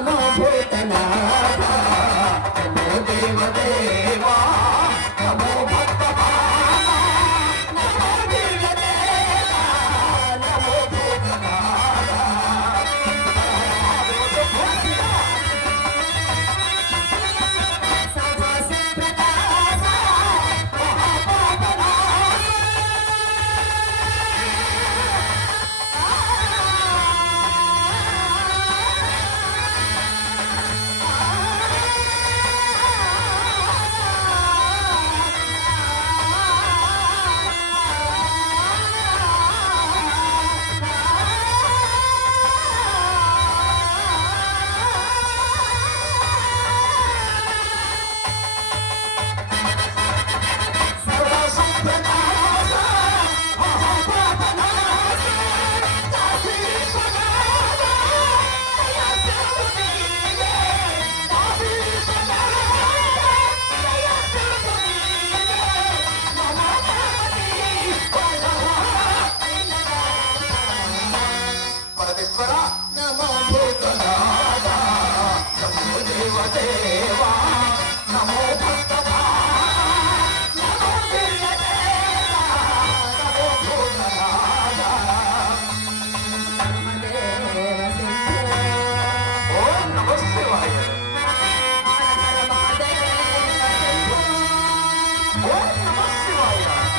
నమో భూతనాథ నమో దేవదేవా నమో భక్తపాల నమో దివ్యదేవా నమో భూతనాథ సర్వసిద్ధిప్రదాత మహాపాపనాశ నమో భూతనాథ నమో దేవదేవా నమో భక్తపాల నమో దివ్యదేవా నమో భూతనాథ ఓం నమః శివాయ ఓం నమః శివాయ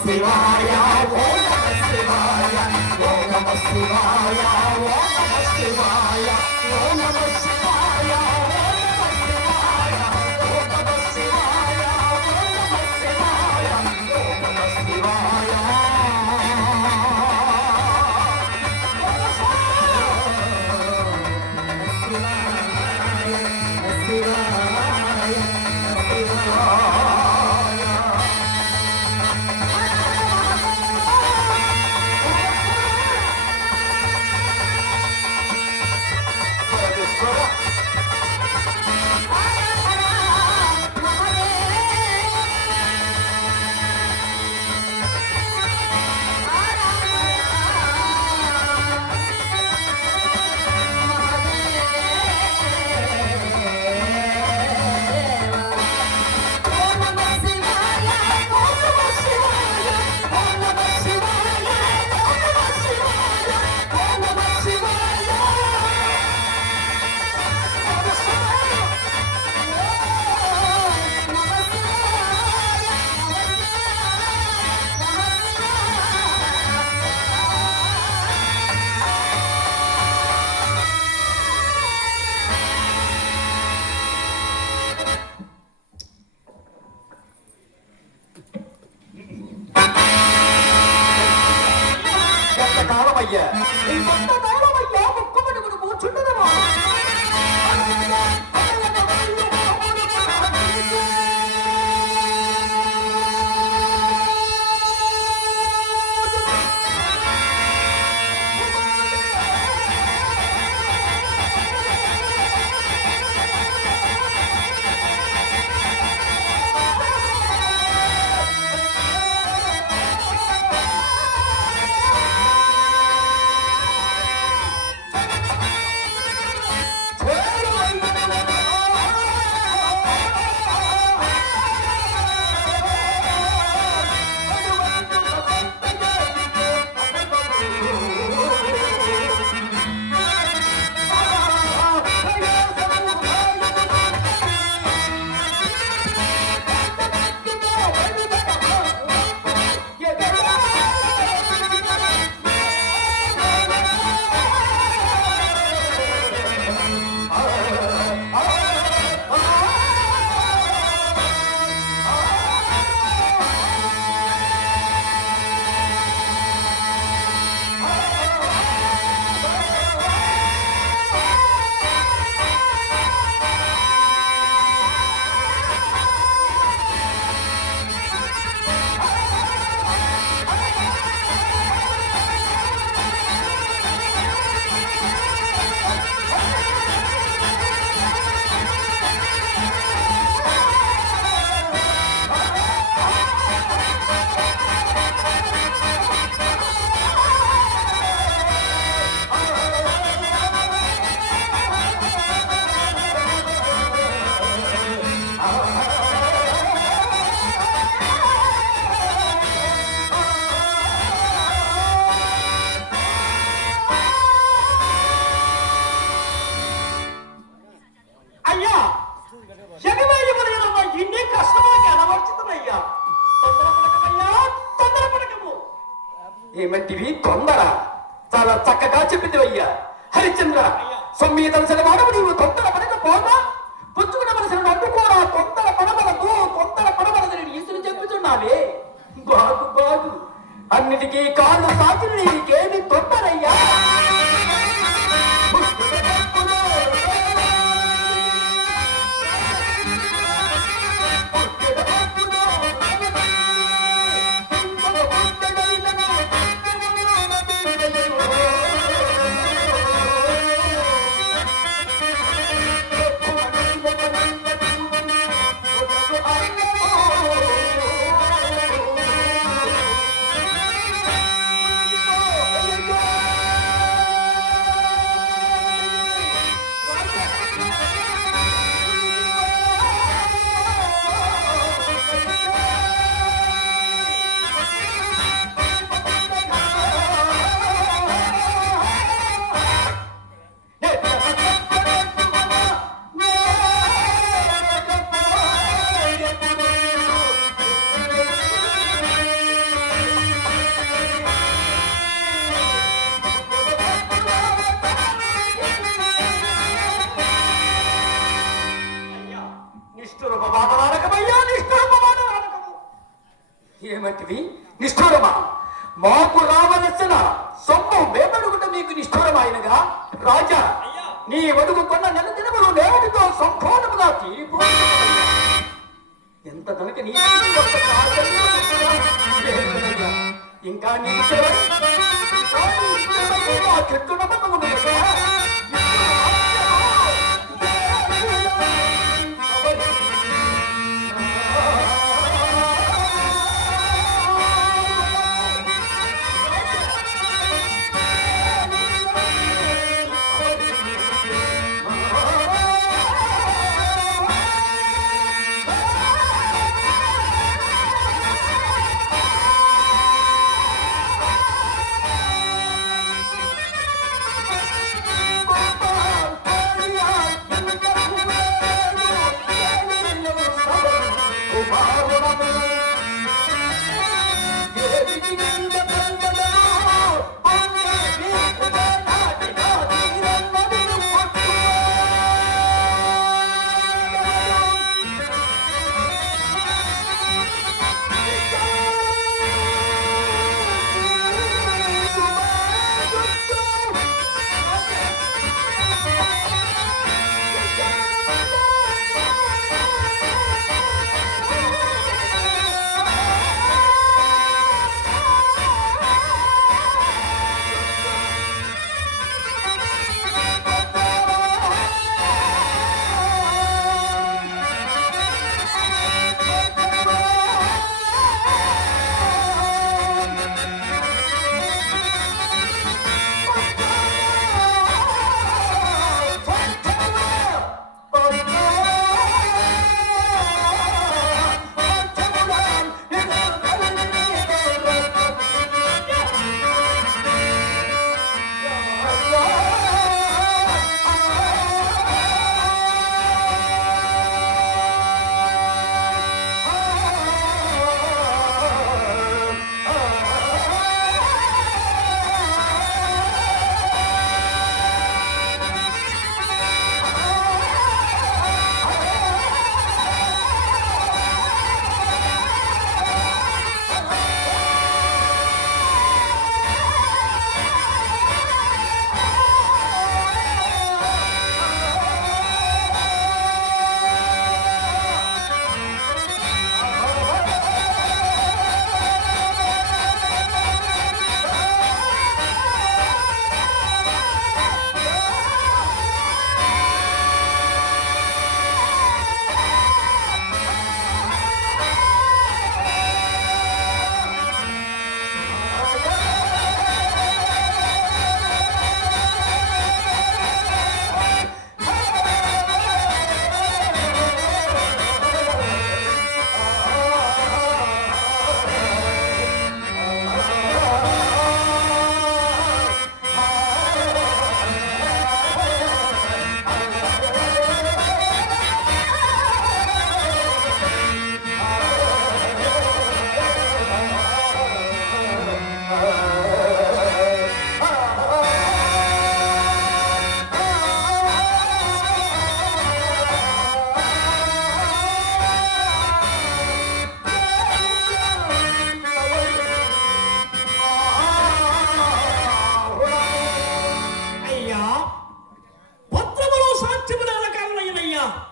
శివాయ ఓం నమః శివాయ ఓం నమః శివాయ ఓం నమః శివాయ ఓం నమః శివాయ ఓం నమః శివాయ ఓం నమః శివాయ ఓం నమః శివాయ కాలమయ్యా ముక్కబడుకుని కూర్చుంటున్నావా ఏమంటివి తొందర చాలా చక్కగా చెప్పిందివయ్యా హరిశ్చంద్ర సొమ్మిదలసిన వాడవు నీవు తొందర పడకపోగా పుచ్చుకున్న మనసును అడ్డుకోరా తొందర పడవలదు తొందర పడవలదు నేను ఈసులు చెప్పుచున్నావే బాగు బాగు అన్నిటికీ కాళ్ళు సాగిన నీకేమి తొందరయ్యా ఏమంటివి నిష్ఠూరమా మాకు రావలసిన సొమ్ము మేమడుగుట మీకు నిష్ఠూరమైనగా రాజా నీ వడుగుకున్న నెల దినములు నేటితో సంపూర్ణముగా తీరిపో ఎంత కనుక నీ ఇంకా నీ చెట్టు నమ్మకం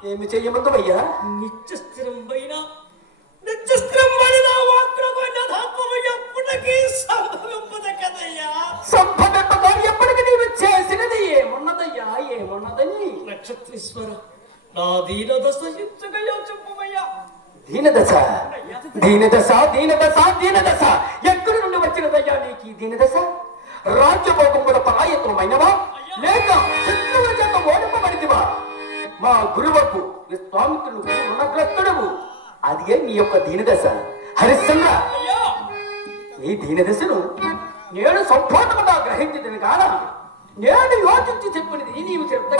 ఏమి చెయ్యమందమయ్యా? నిత్యస్థిరమైన నా వాక్రమయ్యాత్మము ఎప్పటికీ సంభవింపదు కదయ్యా. సంభవింపదా? ఎప్పటికి నీవు చేసినది ఏమున్నదయ్యా? ఏమున్నదని? నక్షత్రేశ్వర, నా దీనదశ ఇచ్చగయ్యా చెప్పమయ్యా. దీనదశ దీనదశ దీనదశ దీనదశ ఎక్కడి నుండి వచ్చినదయ్యా నీకు ఈ దీనదశ? రాజ్యభోగముల పరాయత్వమైనవా లేక శత్రువుల చేత ఓడింపబడితివా? మా గురువకు విశ్వామిత్రుడు రుణగ్రస్తుడవు. అదే నీ యొక్క దీనదశ. హరిశ్చంద్ర, ఈ దీనదశను నేను సంపూర్ణంగా గ్రహించింది కాన నేను యోచించి చెప్పినది నీవు చెప్తా.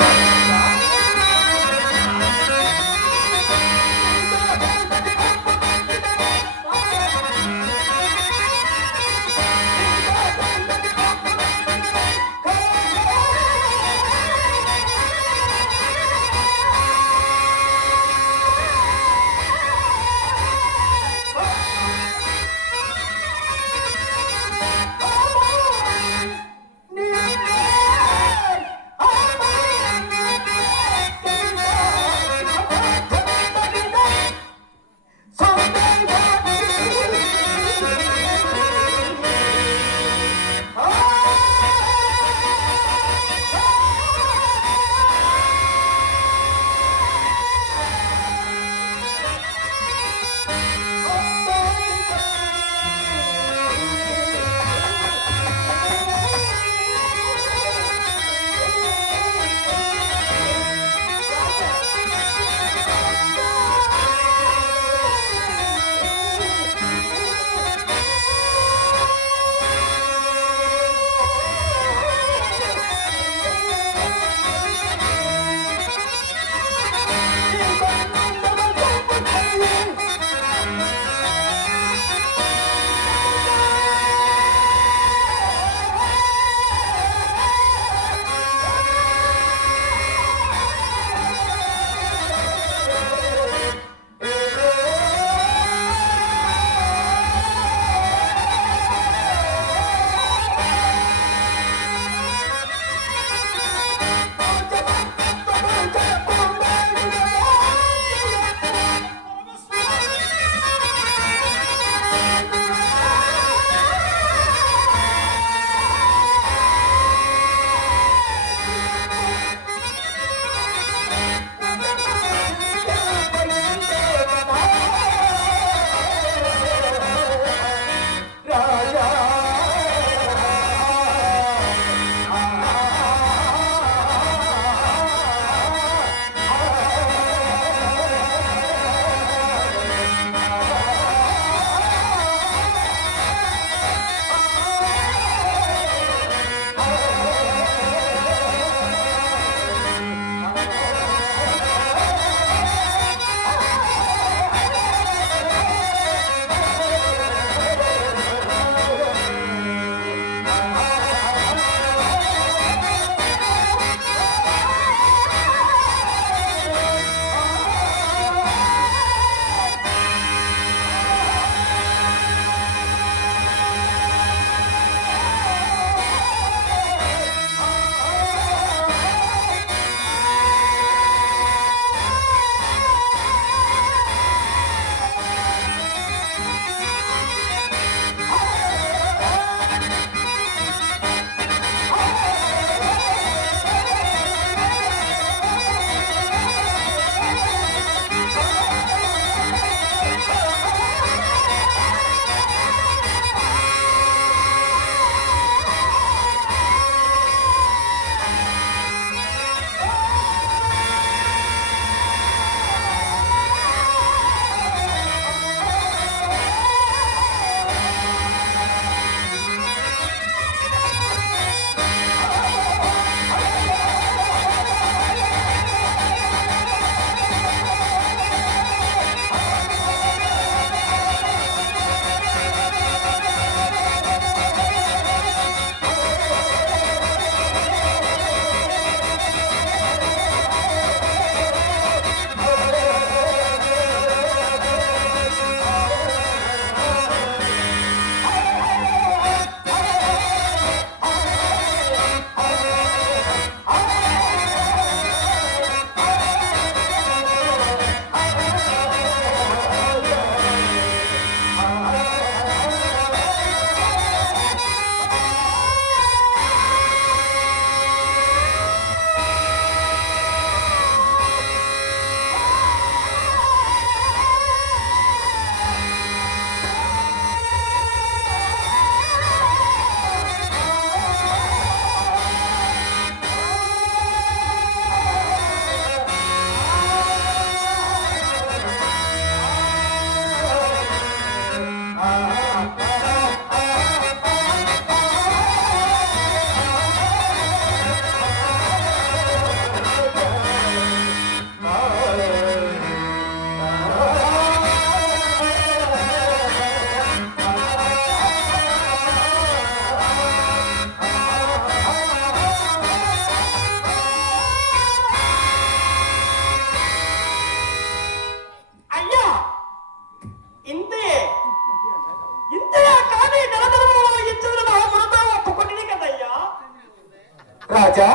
రాజా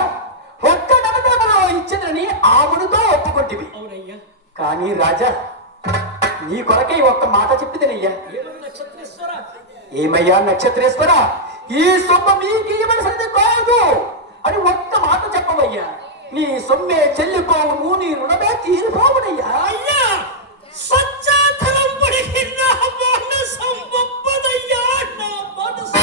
ఒక్క నమ్మకంలో ఇచ్చిందని ఆమునితో ఒప్పుకుంటివి. అవునయ్యా. కానీ రాజా నీ కొరకై ఒక్క మాట చెప్పిదనయ్యా. ఏమని నక్షత్రేశ్వర? ఏమయ్యా నక్షత్రేశ్వర, ఈ సొమ్మ మీకు ఇవ్వవలసింది కాదు అని ఒక్క మాట చెప్పవయ్యా. నీ సొమ్మే చెల్లిపోవును, నీ రుణమే తీరిపోవునయ్యా. అయ్యా సత్యాధనం పడిన మనసం గొప్పదయ్యా. నా మనసు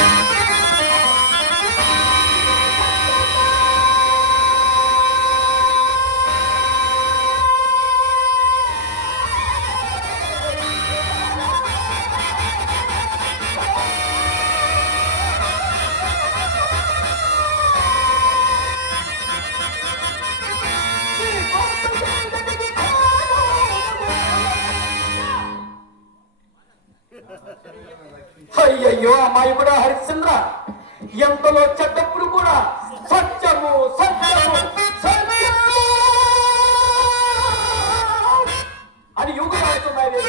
అయ్యయ్యో అమ్మాయి కూడా హరిశ్చంద్ర, ఎంతలో చెడ్డప్పుడు కూడా సత్యము సత్యము సత్యము అని యుగరాజున్నాయి.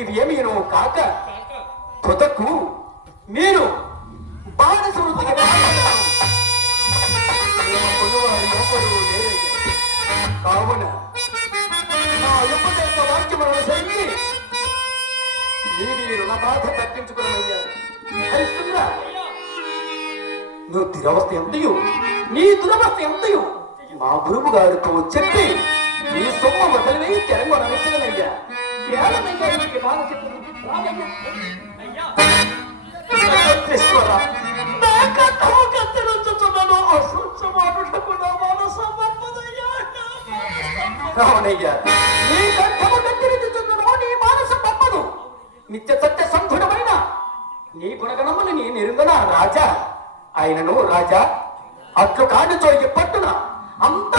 ఇవి ఏమి కాక తుదకు మీరు బానిస వృత్తికి కావున నా ఉపదేశ వాక్యములను సరికి నీ రుణ బాధ తగ్గించుకున్నాయ్యా. హరిశ్చంద్ర, నువ్వు దురవస్థ ఎంతయు నీ దురవస్థ ఎంతయు మా గురువు గారితో చెప్పి నీ సొమ్మ వదిలి తెలంగాణయ్యా. నిత్య సత్య సంధుడమైన నీ గుణగణములు నీ నిరుంగన రాజా ఆయనను రాజా అట్లు కాడుచో ఎప్పట్టున అంత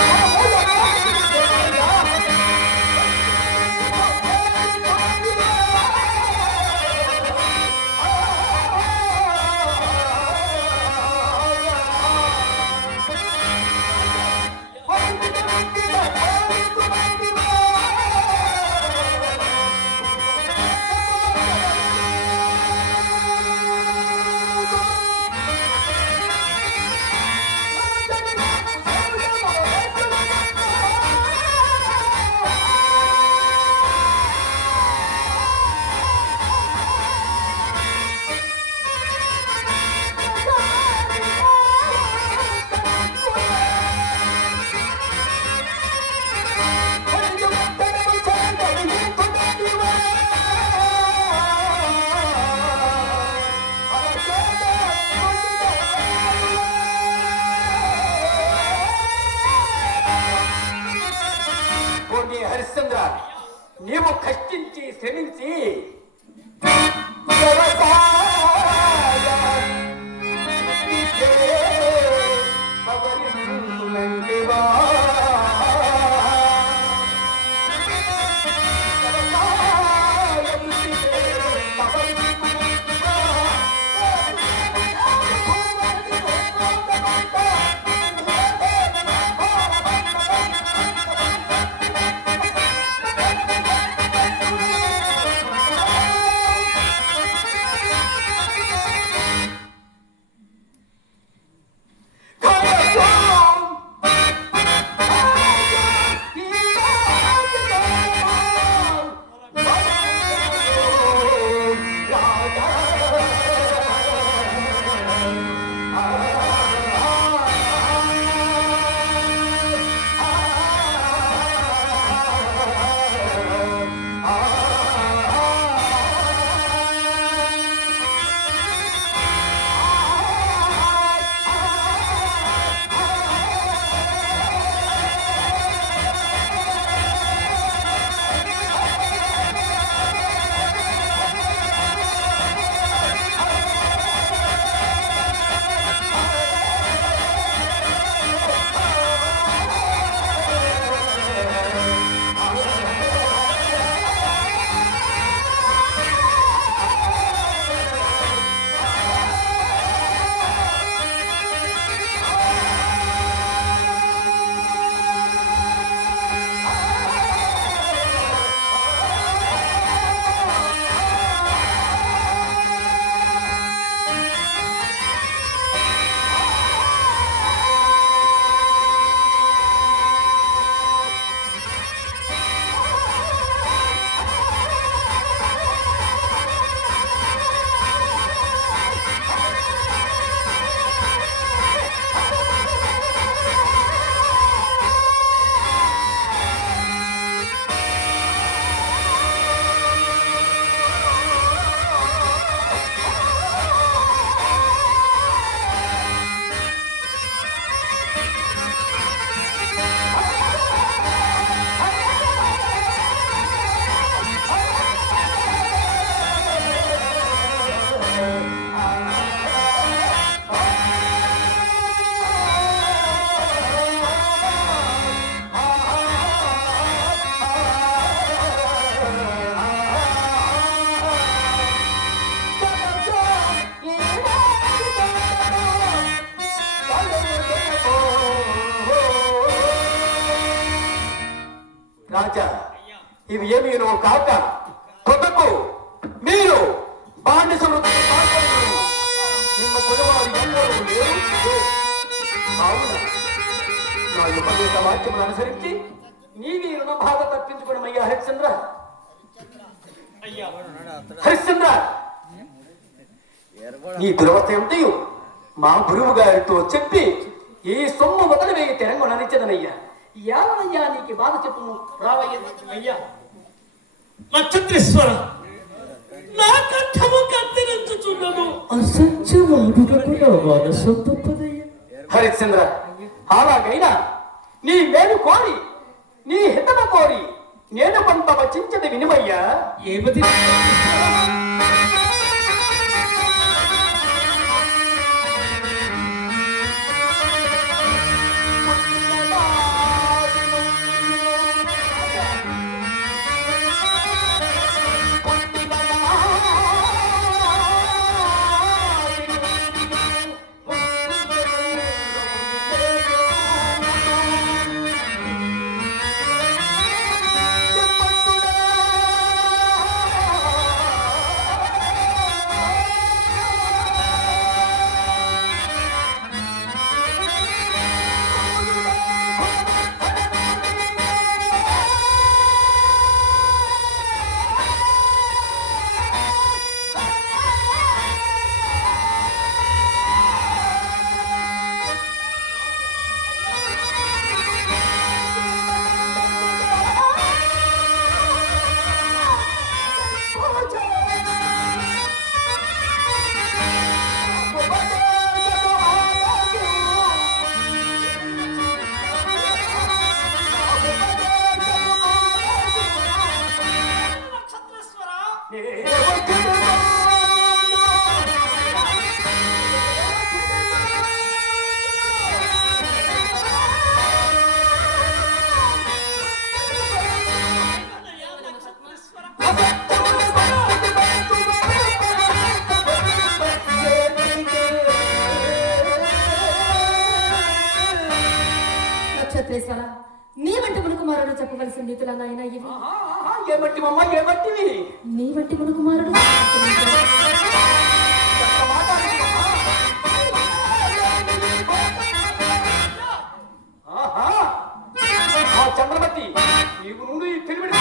హరిశ్చంద్ర, నీవు కష్టించి శ్రమించి రాజా ఇవి ఏమీనో కాక కొత్తకు మీరు బానిసలు ನಿಮ್ಮ కొలవారు ఎన్నడూ లేరు కావున నా ఉపదేశ వాక్యమును అనుసరించి నీవి రుణ బాధ తప్పించుకోవడం అయ్యా హరిశ్చంద్ర. హరిశ్చంద్ర నీ దురవస్థ ఏమిటయో మా గురువు గారితో చెప్పి ఈ సొమ్ము మొదలు వేయి తెరంగొననిచ్చదనయ్యా. యావనయ్యా నీకు బాధ చెప్పు రావయ్య. అయ్యా నక్షత్రేశ్వర నా కంఠము కత్తిరించుచున్నను అసత్యవాడుటకు నా మనసం తప్పదయ్యా. హరిశ్చంద్ర అలాగైనా నీ మేలు కోరి నీ హితము కోరి నేను కొంత వచించది వినుమయ్యా. ఏమది నక్షత్రేశ్వర నీ వంటి మునుకుమారుడు చెప్పవలసిన నీతుల నాయన ఇవి. ఏమట్టి మమ్మ ఏమట్టివి నీ వంటి మునుకుమారుడు చంద్రమతి నీవు నుండి ఈ పిలివిడి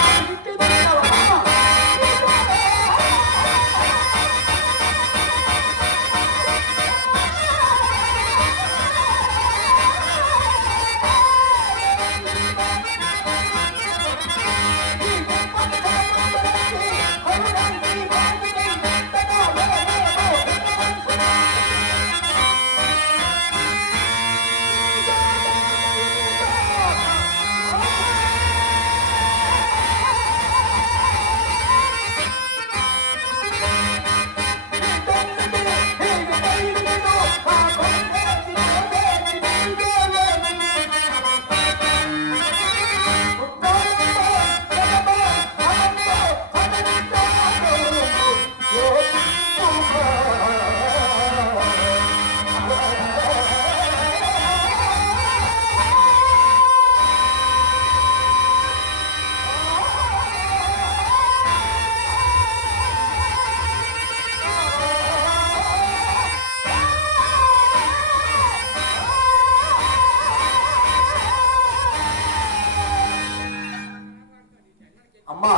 అమ్మా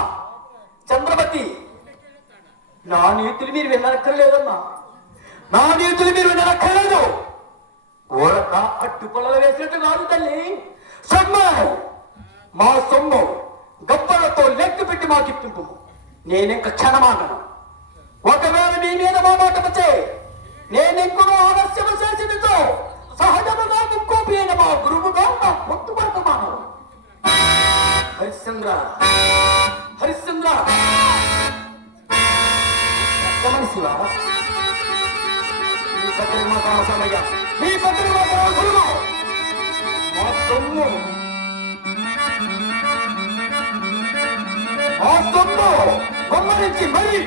చంద్రమతి నా నీతులు మీరు వినక్కర్లేదమ్మా. నా నీతులు మీరు వినక్కర్లేదు. ఊరక అట్టు పొలలు వేసినట్టు కాదు తల్లి. సొమ్ము మా సొమ్ము గబ్బలతో లెక్క పెట్టి మాకిప్పింపు. నేనింక క్షణమాగను. ఒకవేళ మీ మీద మా మాట వచ్చే నేనెంకును ఆలస్యము చేసినతో సహజముగా ముక్కోపి అయిన మా గురువుగా నా పొత్తు పడకమాను. హరిశ్చంద్ర హరిశ్చంద్ర గమనిసివా నీ పత్రి మాత్రం సమయ నీ పత్రి మాత్రం గురువు మా సొమ్ము గమ్మరించి మరి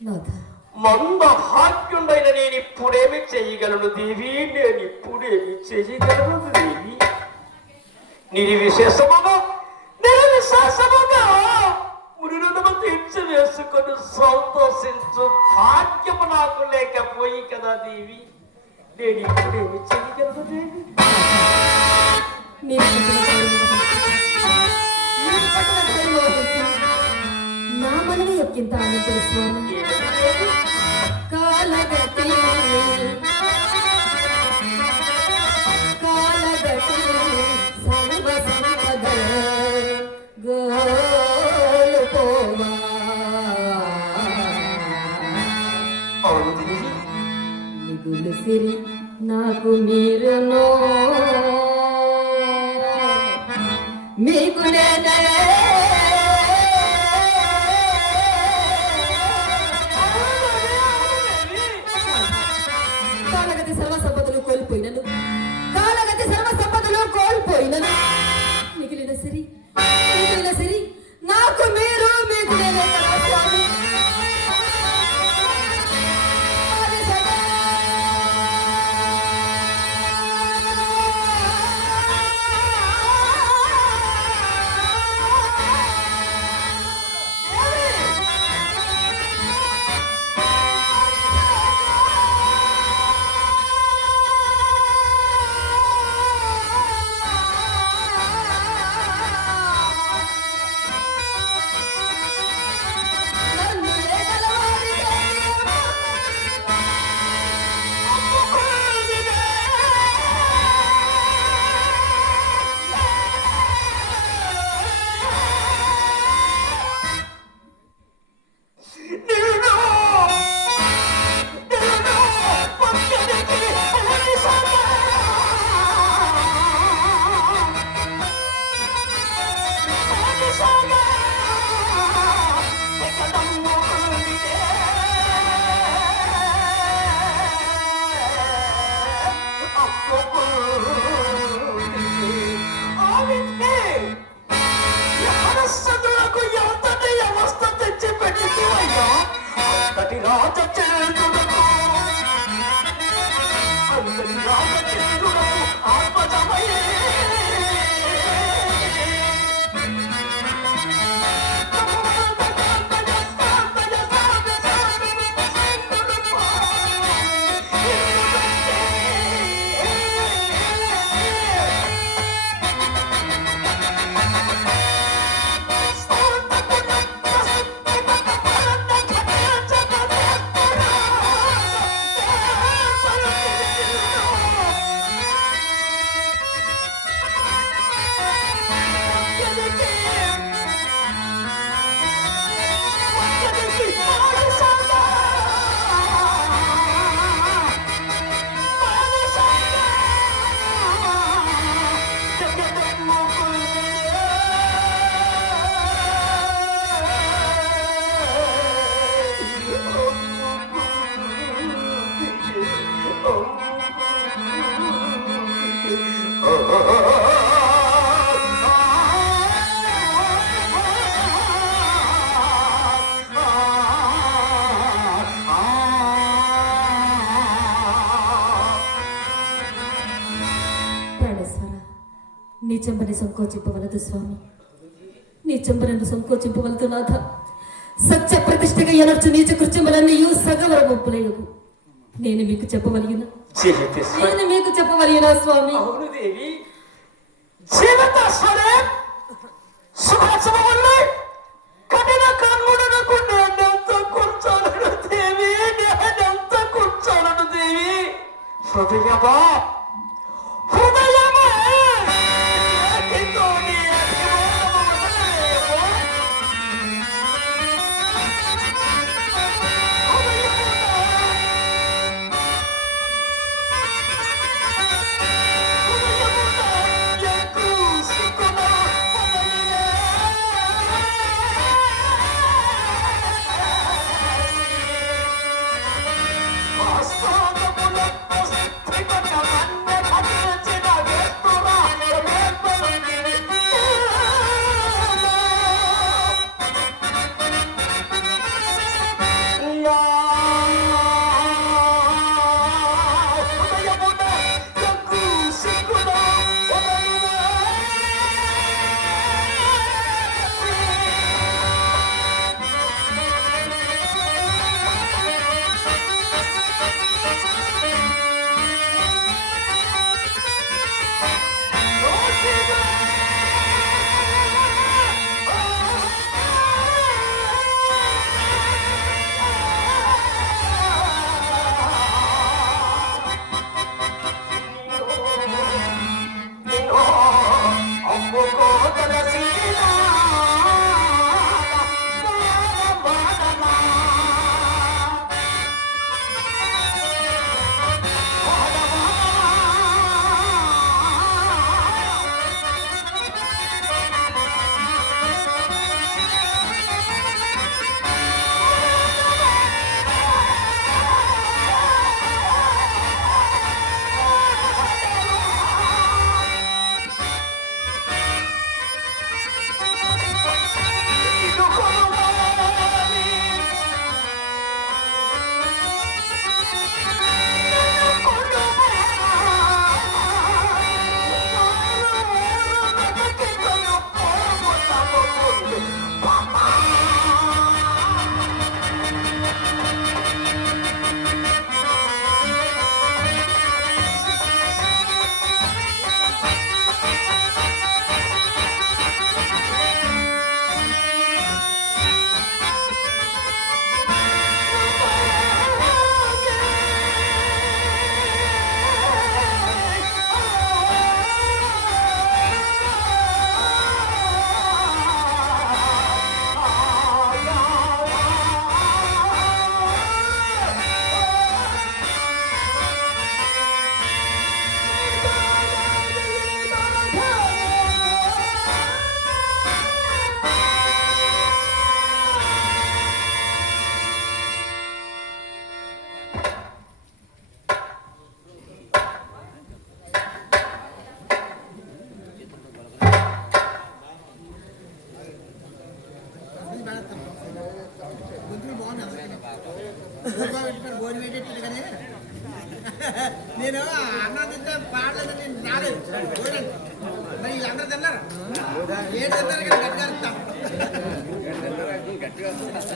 నాథ మంద భాగ్యుండైన నేను ఇప్పుడేమి చేయగలను దేవి, నేను ఇప్పుడేమి చేయగలను దేవి. నిర్విశేషముగా నిర్విశేషముగా మురులను తీర్చి వేసుకొని సంతోషించు భాగ్యము నాకు లేకపోయి కదా దేవి, నేను ఇప్పుడేమి చేయగలను దేవి. మీరు నా మనవి ఒక్కింత ఆనందపడు స్వామి. కాలగతి కాలగతి సర్వ సంపద గోలు పోవా. అవును దేవి, మిగులు సిరి నాకు మీరునో మీకు నేనే కాలగతి సర్వ సంపదలు కోల్పోయినను, కాలగతి సర్వ సంపదలు కోల్పోయినను, మిగిలిన సిరి నాకు మీరు మీకు నేనే కదా స్వామి. అది సదా నీ చెంబని సంకోచింపవలదు స్వామి, నీ చెంబనను సంకోచింపవలదు నాథ. సత్య ప్రతిష్టగా ఎనర్చు నీచ కృత్యములన్నీయు సగవర ముప్పులయ్యకు నేను మీకు చెప్పవలిగిన స్వామి. అవును దేవి, జీవిత కఠిన కన్నుడనకు నేనెంత కూర్చోలను దేవి, నేనెంత కూర్చోలను దేవి. హృదయమా హృదయమా భోజనం పెట్టేట్టు కానీ నేను అన్నం తింటే పాడలేదు, నేను రాలేదు భోజనం. మరి వీళ్ళందరూ తిన్నారు, ఏడు తిన్నారు కానీ గట్టిగా